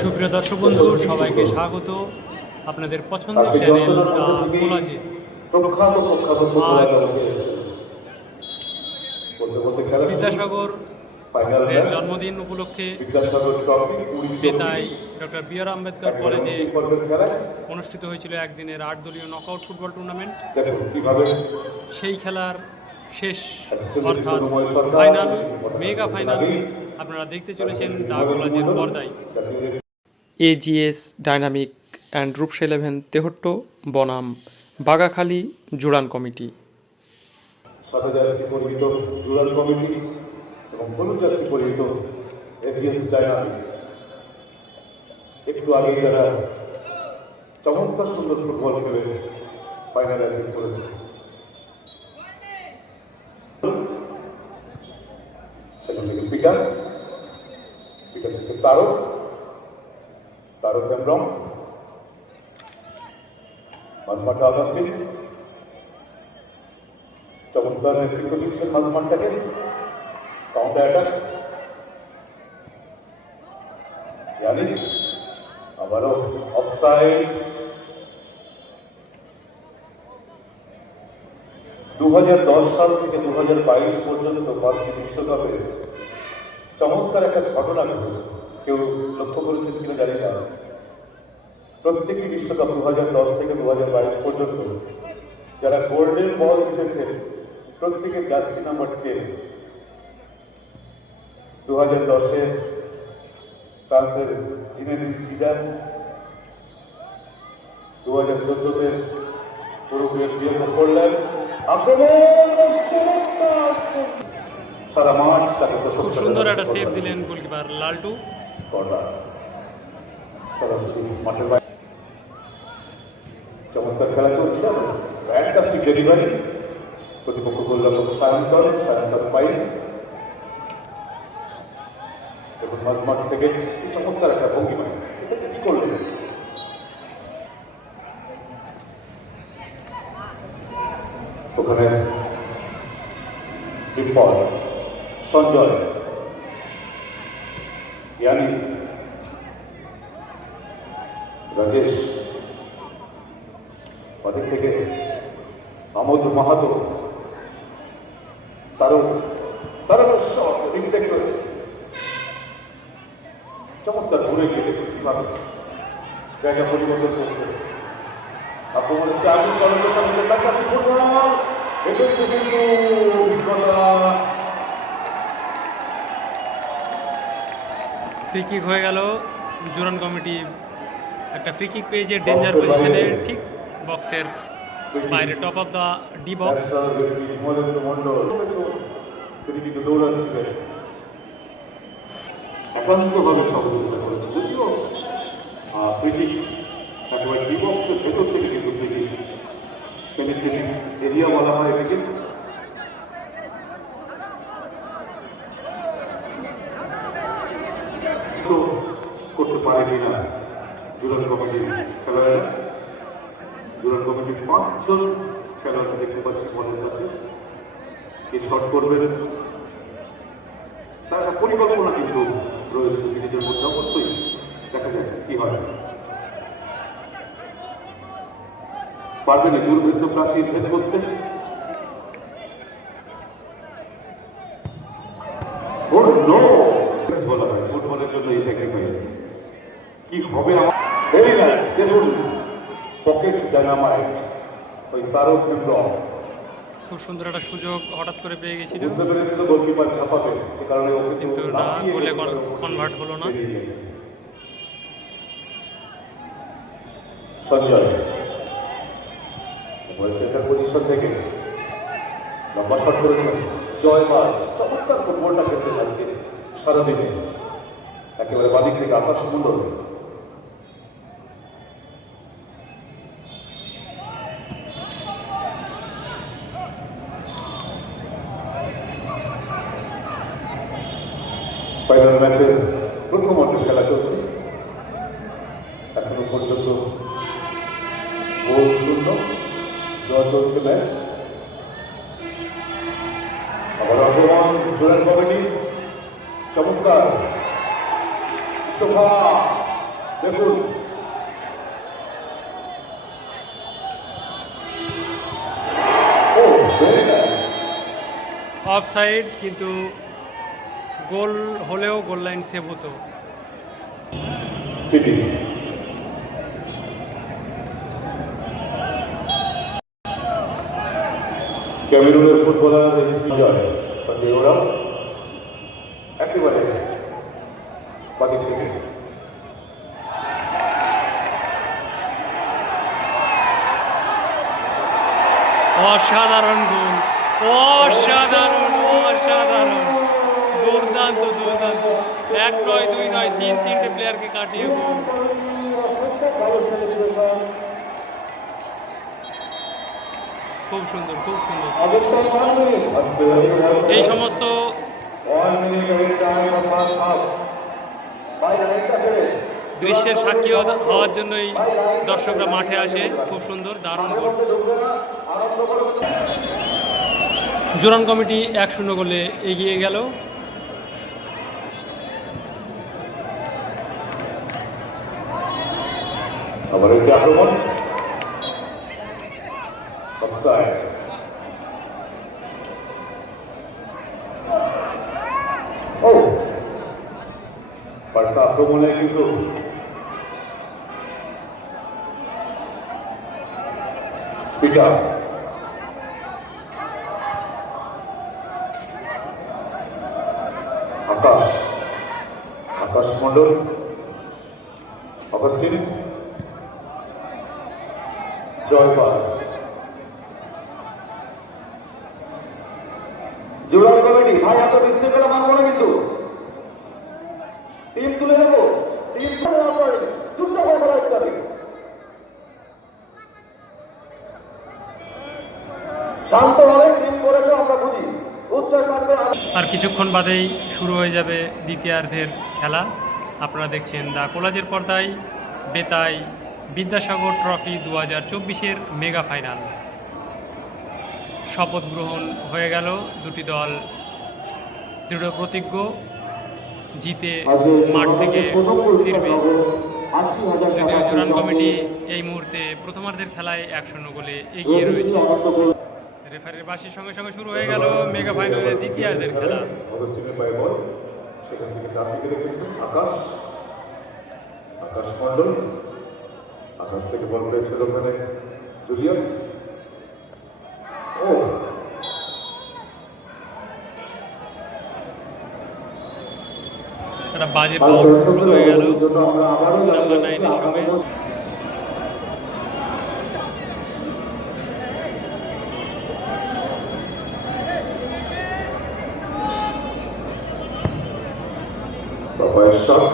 সুপ্রিয় দর্শক বন্ধু সবাইকে স্বাগত। আপনাদের পছন্দের চ্যানেল কোলাজে। আজ বিদ্যাসাগর এর জন্মদিন উপলক্ষে Betai doctor B R Ambedkar কলেজে অনুষ্ঠিত হয়েছিল একদিনের আট দলীয় নকআউট ফুটবল টুর্নামেন্ট সেই খেলার শেষ অর্থাৎ ফাইনাল মেগা ফাইনাল আপনারা দেখতে চলেছেন দ্য কোলাজের পর্দায়। এজিএস ডাইনামিক অ্যান্ড রূপস ইলেভেন তেহট্ট বনাম বাগাখালী জুড়ান কমিটি। সাথে যাচ্ছি পরিচিত রুরাল কমিটি এবং হলুদ যাচ্ছি পরিচিত এভিএস ডায়নামিক একটু আগে যারা চমৎকার সুন্দর ফুটবল খেলে ফাইনালে অ্যাচিভ করেছে সেখান থেকে পিটার তারক তারক হেমব্রম মাঝমাঠে আগাস্টিন চমৎকার নেতৃত্ব দিচ্ছেন মাঝমাঠটাকে কাউন্টার অ্যাটাক জানি, আবারও অফসাইড দু সাল থেকে দু হাজার বাইশ পর্যন্ত ভারতীয় বিশ্বকাপে চমৎকার একটা ঘটনা ঘটেছে কেউ লক্ষ্য করেছেন কিনা জানি না। প্রত্যেকটি বিশ্বকাপ দু হাজার দশ থেকে দুহাজার বাইশ পর্যন্ত যারা গোল্ডেন বল জিতেছে, প্রত্যেকের জার্সি নাম্বার দু হাজার দশে ফ্রান্সের জিনেদিন জিদান। দু হাজার চোদ্দতে উরুগুয়ের ডিয়েগো ফোরল্যান্ড আক্রমণ! খুব সুন্দর একটা সেভ দিলেন গোলকিপার লালটু। চমৎকার খেলা চলছে। ফ্যান্টাস্টিক ডেলিভারি প্রতিপক্ষ গোলরক্ষক সায়ন্তন সায়ন্তন পাই এবং মাঝ মাঠ থেকে চমৎকার একটা ভঙ্গিমা। এটা কি করলেন? ওখানে বিপদ সঞ্জয়। জ্ঞানী। রাজেশ। ওদের থেকে আমোদ মাহাতো। রয়েছে। চমৎকার ঘুরে গেলে জায়গা পরিবর্তন করছে আক্রমণের চাকরি করার জন্য তার তো কিন্তু ফ্রি কিক হয়ে গেল। জুরান কমিটি একটা ফ্রি কিক পেয়েছে ডেঞ্জার পজিশনে ঠিক বক্সের বাইরে top of the D box দৌড়াচ্ছিলেন সহযোগিতা করেছে যদিও একেবারে ভেতর থেকে কিন্তু এরিয়া বলা হয় এটাকে। করতে পারেনি না জুরান কমিটির খেলোয়াড়রা? জুরান কমিটির পাঁচজন খেলোয়াড় দেখতে পাচ্ছি মনের কাছে। কে শট করবেন? তার একটা পরিকল্পনা কিন্তু রয়েছে নিজেদের মধ্যে। অবশ্যই দেখা যাক কি হয়। পারবেন দুর্বৃত্ত প্রাচীর ভেদ করতে! বলা হয় ফুটবলের জন্য এই স্যাক্রিফাইস কি হবে আমার? ভেরি নাইস দেখুন পকেট ডায়নামাইট ওই তারক খুব সুন্দর একটা সুযোগ হঠাৎ করে পেয়ে গেছিল। কিন্তু না গোলে কনভার্ট হলো না। বেরিয়ে গেছে। পজিশন থেকে লম্বা শট করেছেন। জয় মাস চমৎকার ফুটবলটা খেলতে সারাদিনে। একেবারে বাদিক থেকে আকাশ সুন্দর ফাইনাল ম্যাচের প্রথম অর্ধের খেলা চলছে এখনও পর্যন্ত জয় চলছে আবার কমিটি চমৎকার। দেখুন. অফ সাইড কিন্তু গোল হলেও গোল লাইন সেভ হতো। ক্যামেরুনের ফুটবলার জয় সঙ্গে ওরা একেবারে বাকি থেকে। অসাধারণ গোল অসাধারণ অসাধারণ। দুর্দান্ত দুর্দান্ত। এক নয়, দুই নয়, তিন, তিনটে প্লেয়ারকে কাটিয়ে খুব সুন্দর খুব সুন্দর। এই সমস্ত দৃশ্যের সাক্ষী হওয়ার জন্যই দর্শকরা মাঠে আসে। খুব সুন্দর দারুণ গোল। জোরান কমিটি এক শূন্য গোলে এগিয়ে গেল। আবার একটি আক্রমণ। Offside. ও পাল্টা আক্রমণে কিন্তু পিকার আকাশ আকাশ মণ্ডল অগস্টিন জয়পাল জোড়াল আর কিছুক্ষণ বাদেই শুরু হয়ে যাবে দ্বিতীয়ার্ধের খেলা। আপনারা দেখছেন দা কোলাজের পর্দায় বেতাই বিদ্যাসাগর ট্রফি দু হাজার চব্বিশের মেগা ফাইনাল। শপথ গ্রহণ হয়ে গেল। দুটি দল দৃঢ় প্রতিজ্ঞ। জিতে মাঠ থেকে ফিরবে যদিও জোরান কমিটি এই মুহূর্তে প্রথমার্ধের খেলায় এক শূন্য গোলে এগিয়ে রয়েছে। রেফারির বাসির সঙ্গে সঙ্গে শুরু হয়ে গেল মেগা ফাইনালের দ্বিতীয়ার্ধের খেলা। বল। আকাশ। আকাশ থেকে বল পেয়েছিল ওখানে জুলিয়াস। ও। একটা বাজে পাওয়ার হয়ে গেল। নাম্বার নাইনের সঙ্গে। শট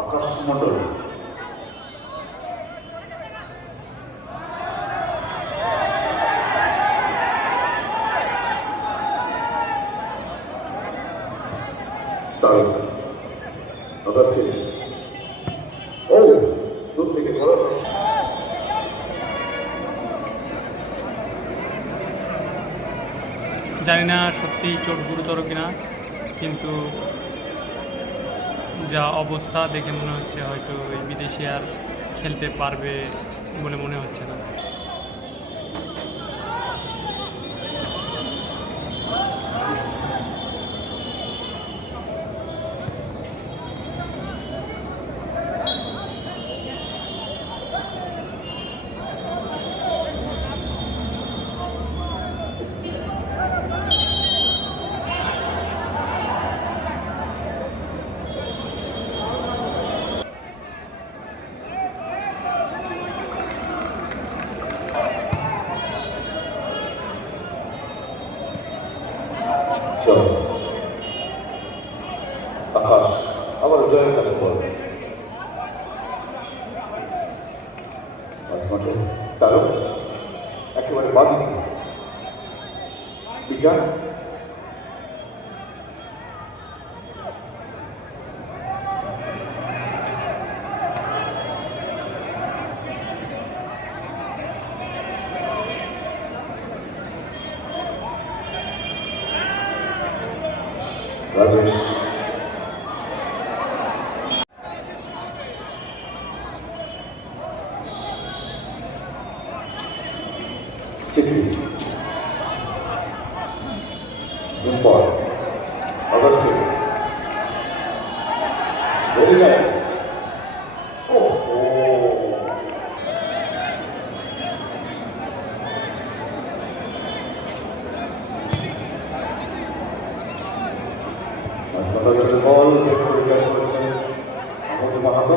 আকাশ বড় জানি না সত্যি চোট গুরুতর কিনা। কিন্তু যা অবস্থা দেখে মনে হচ্ছে হয়তো এই বিদেশি আর খেলতে পারবে বলে মনে হচ্ছে না। Bak. Bir daha. চিঠি এরপর অগস্টে ভেরি নাইস ও ও হাসপাতালের বল পরিষ্কার করেছেন আমাদের মাহাতো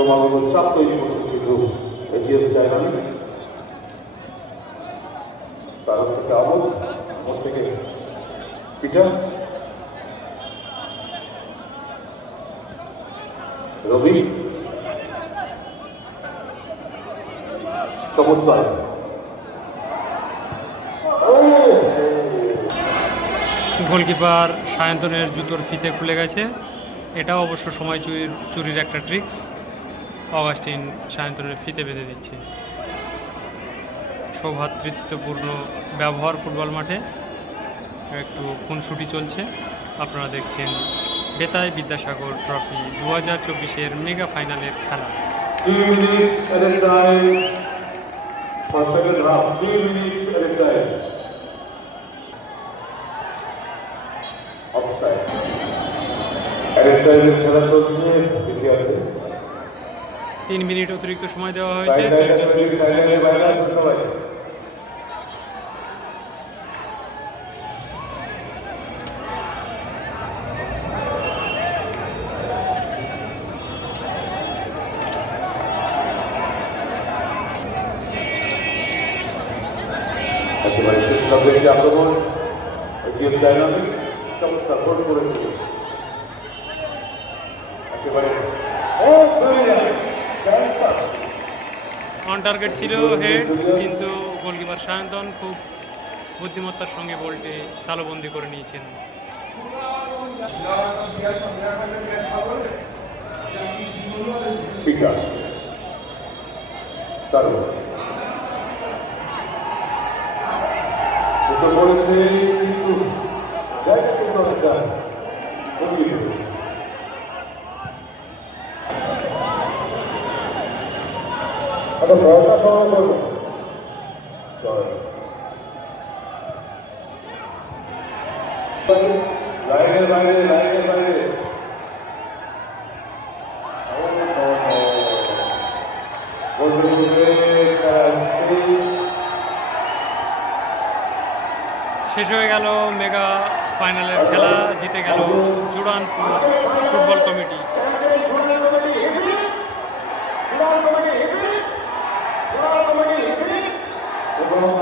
ক্রমাগত চাপ তৈরি করছে কিন্তু এগিয়ে চায় না তার থেকে আমল আমল থেকে পিঠা। রবি। চমৎকার। গোলকিপার সায়ন্তনের জুতোর ফিতে খুলে গেছে। এটা অবশ্য সময় চুরির চুরির একটা ট্রিক্স অগাস্টিন সায়ন্তনের ফিতে বেঁধে দিচ্ছে। সৌভাতৃত্বপূর্ণ ব্যবহার ফুটবল মাঠে। একটু খুনসুটি চলছে। আপনারা দেখছেন বেতাই বিদ্যাসাগর ট্রফি দু হাজার চব্বিশের মেগা ফাইনালের খেলা। Three minutes তিন মিনিট অতিরিক্ত সময় দেওয়া হয়েছে। Side line এ দুই side অন টার্গেট ছিল হেড কিন্তু গোলকিপার সায়ন্তন খুব বুদ্ধিমত্তার সঙ্গে বলটি তালবন্দি করে নিয়েছেন Speaker. দারুণ দুটো বলেছে কিন্তু জায়গা কিন্তু অনেকটা কমিয়ে দিল। শেষ হয়ে গেল মেগা ফাইনালের খেলা জিতে গেল জুড়ানপুর ফুটবল কমিটি। এবং